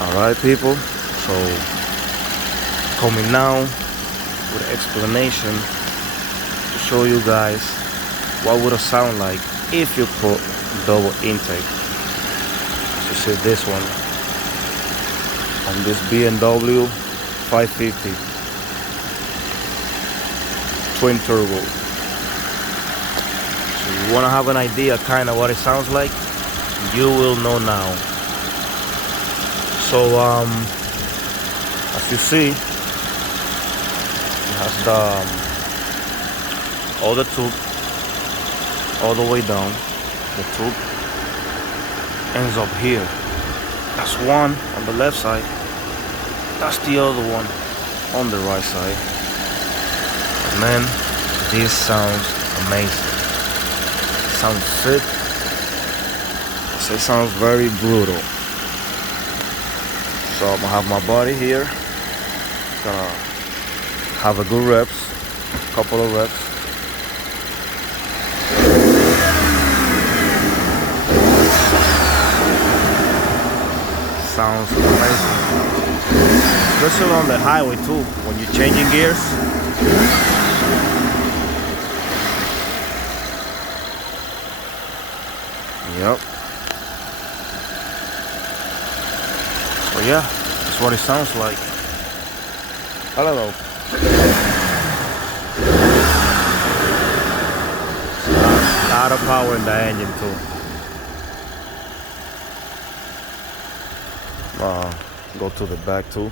Alright people, so coming now with an explanation to show you guys what would it sound like if you put double intake. So you see this one on this BMW 550 twin turbo. So you want to have an idea kind of what it sounds like, you will know now. So as you see, it has all the tube all the way down. The tube ends up here. That's one on the left side, that's the other one on the right side. And man, this sounds amazing. It sounds sick. It sounds very brutal. So I'm gonna have my body here, gonna have a good reps, couple of reps. Sounds amazing, especially on the highway too, when you're changing gears. Yep. So yeah, that's what it sounds like. I don't know. A lot of power in the engine too. Go to the back too.